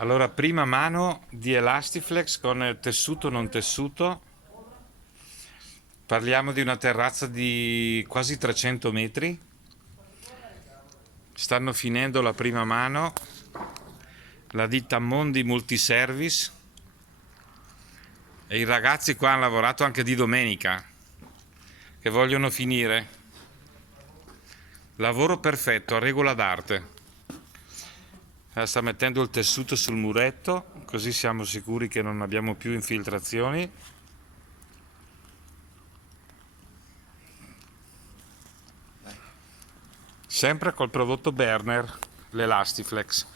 Allora, prima mano di Elastiflex con tessuto non tessuto. Parliamo di una terrazza di quasi 300 metri. Stanno finendo la prima mano. La ditta Mondi Multiservice. E i ragazzi qua hanno lavorato anche di domenica, che vogliono finire. Lavoro perfetto, a regola d'arte. Sta mettendo il tessuto sul muretto, così siamo sicuri che non abbiamo più infiltrazioni. Sempre col prodotto Berner, l'Elastiflex.